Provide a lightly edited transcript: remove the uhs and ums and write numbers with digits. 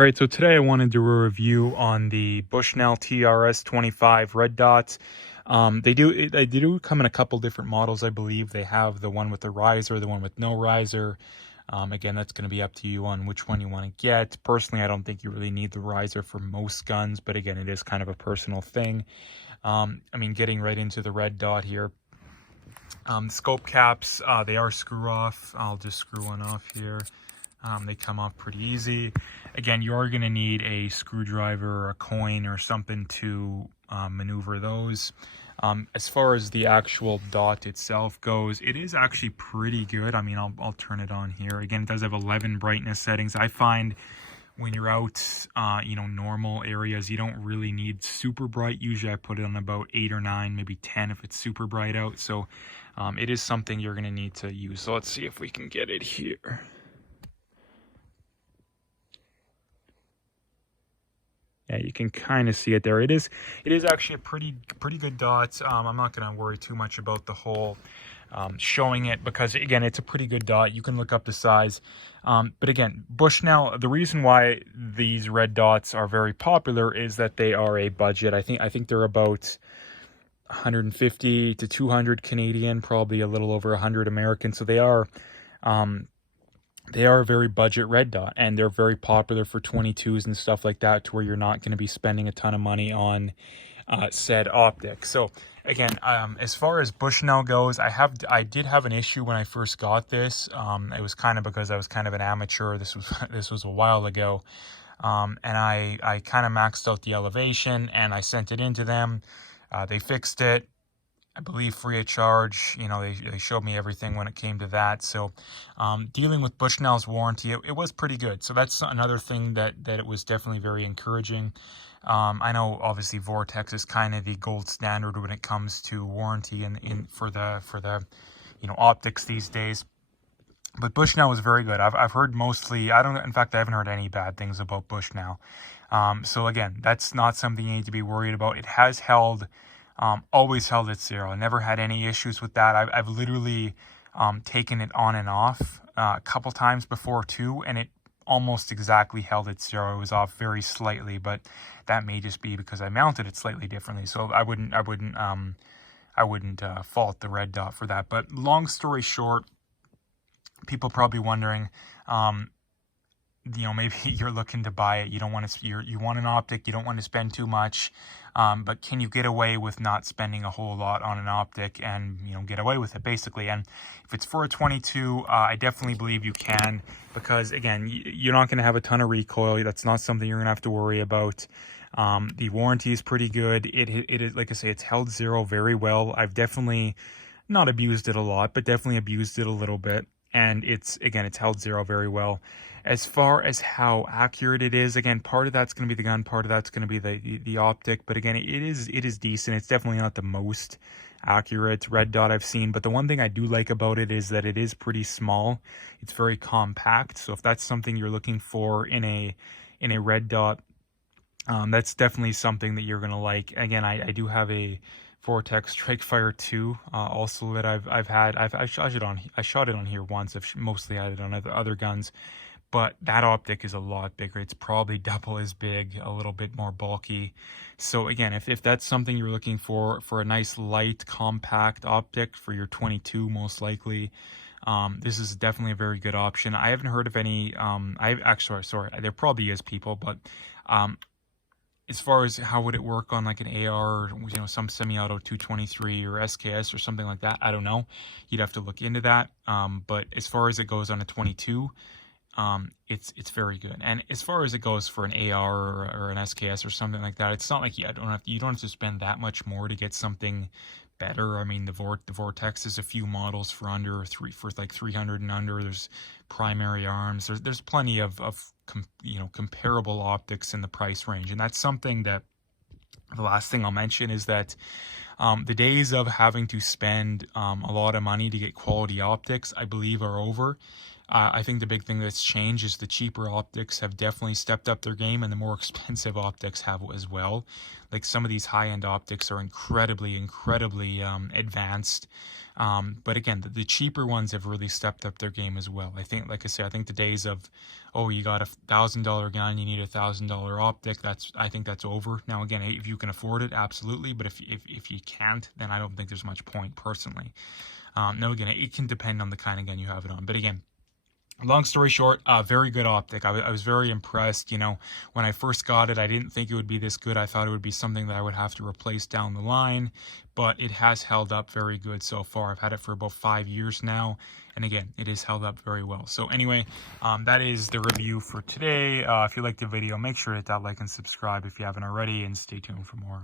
All right, so today I wanted to do a review on the Bushnell TRS 25 red dots. They do come in a couple different models, I believe. They have the one with the riser, the one with no riser. Again, that's going to be up to you on which one you want to get. Personally, I don't think you really need the riser for most guns, but again, it is kind of a personal thing. Getting right into the red dot here. Scope caps, they are screw off. I'll just screw one off here. They come off pretty easy. Again, you are going to need a screwdriver or a coin or something to maneuver those. As far as the actual dot itself goes, it is actually pretty good. I'll turn it on here. Again, it does have 11 brightness settings. I find when you're out, normal areas, you don't really need super bright. Usually I put it on about 8 or 9, maybe 10 if it's super bright out. So it is something you're going to need to use. So let's see if we can get it here. Yeah, you can kind of see it there. It is actually a pretty good dot. I'm not going to worry too much about the whole showing it because, again, it's a pretty good dot. You can look up the size. But again, Bushnell, the reason why these red dots are very popular is that they are a budget. I think they're about 150 to 200 Canadian, probably a little over 100 American. So they are a very budget red dot, and they're very popular for 22s and stuff like that, to where you're not going to be spending a ton of money on said optic. So again, as far as Bushnell goes, I did have an issue when I first got this. It was kind of because I was kind of an amateur. This was a while ago, and I kind of maxed out the elevation, and I sent it into them. They fixed it, I believe, free of charge. They showed me everything when it came to that. So dealing with Bushnell's warranty, it was pretty good. So that's another thing that it was definitely very encouraging. I know obviously Vortex is kind of the gold standard when it comes to warranty and for the optics these days. But Bushnell was very good. I've heard mostly, I haven't heard any bad things about Bushnell. So again, that's not something you need to be worried about. It has always held at 0. I never had any issues with that. I've literally taken it on and off a couple times before too, and it almost exactly held at 0. It was off very slightly, but that may just be because I mounted it slightly differently. So I wouldn't fault the red dot for that. But long story short, people probably wondering, maybe you're looking to buy it. You don't want to. You want an optic. You don't want to spend too much. But can you get away with not spending a whole lot on an optic and get away with it basically? And if it's for a 22, I definitely believe you can, because again, you're not going to have a ton of recoil. That's not something you're going to have to worry about. The warranty is pretty good. It is, like I say, it's held 0 very well. I've definitely not abused it a lot, but definitely abused it a little bit. And it's held 0 very well. As far as how accurate it is, again, part of that's going to be the gun, part of that's going to be the optic. But again, it is decent. It's definitely not the most accurate red dot I've seen. But the one thing I do like about it is that it is pretty small. It's very compact. So if that's something you're looking for in a red dot, that's definitely something that you're going to like. Again, I do have a Vortex Strikefire 2 also that I shot it on here once. I've mostly had it on other guns, but that optic is a lot bigger. It's probably double as big, a little bit more bulky. So again, if that's something you're looking for a nice light compact optic for your 22, most likely, this is definitely a very good option. I haven't heard of any sorry, there probably is people, but as far as how would it work on like an AR or some semi-auto 223 or SKS or something like that, I don't know. You'd have to look into that. But as far as it goes on a 22, it's very good. And as far as it goes for an AR or an SKS or something like that, it's not like you don't have to spend that much more to get something better. The Vortex is a few models for like 300 and under. There's primary arms. There's plenty of comparable optics in the price range, and that's something that the last thing I'll mention is that the days of having to spend a lot of money to get quality optics, I believe, are over. I think the big thing that's changed is the cheaper optics have definitely stepped up their game, and the more expensive optics have as well. Like some of these high-end optics are incredibly, incredibly advanced. But again, the cheaper ones have really stepped up their game as well. I think, like I said, I think the days of, oh, you got $1,000 gun, you need $1,000 optic, I think that's over. Now, again, if you can afford it, absolutely. But if you can't, then I don't think there's much point personally. Now, again, it can depend on the kind of gun you have it on. But again, long story short, very good optic. I was very impressed. You know, when I first got it, I didn't think it would be this good. I thought it would be something that I would have to replace down the line, but it has held up very good so far. I've had it for about 5 years now, and again, it has held up very well. So anyway, that is the review for today. If you liked the video, make sure to hit that like and subscribe if you haven't already, and stay tuned for more.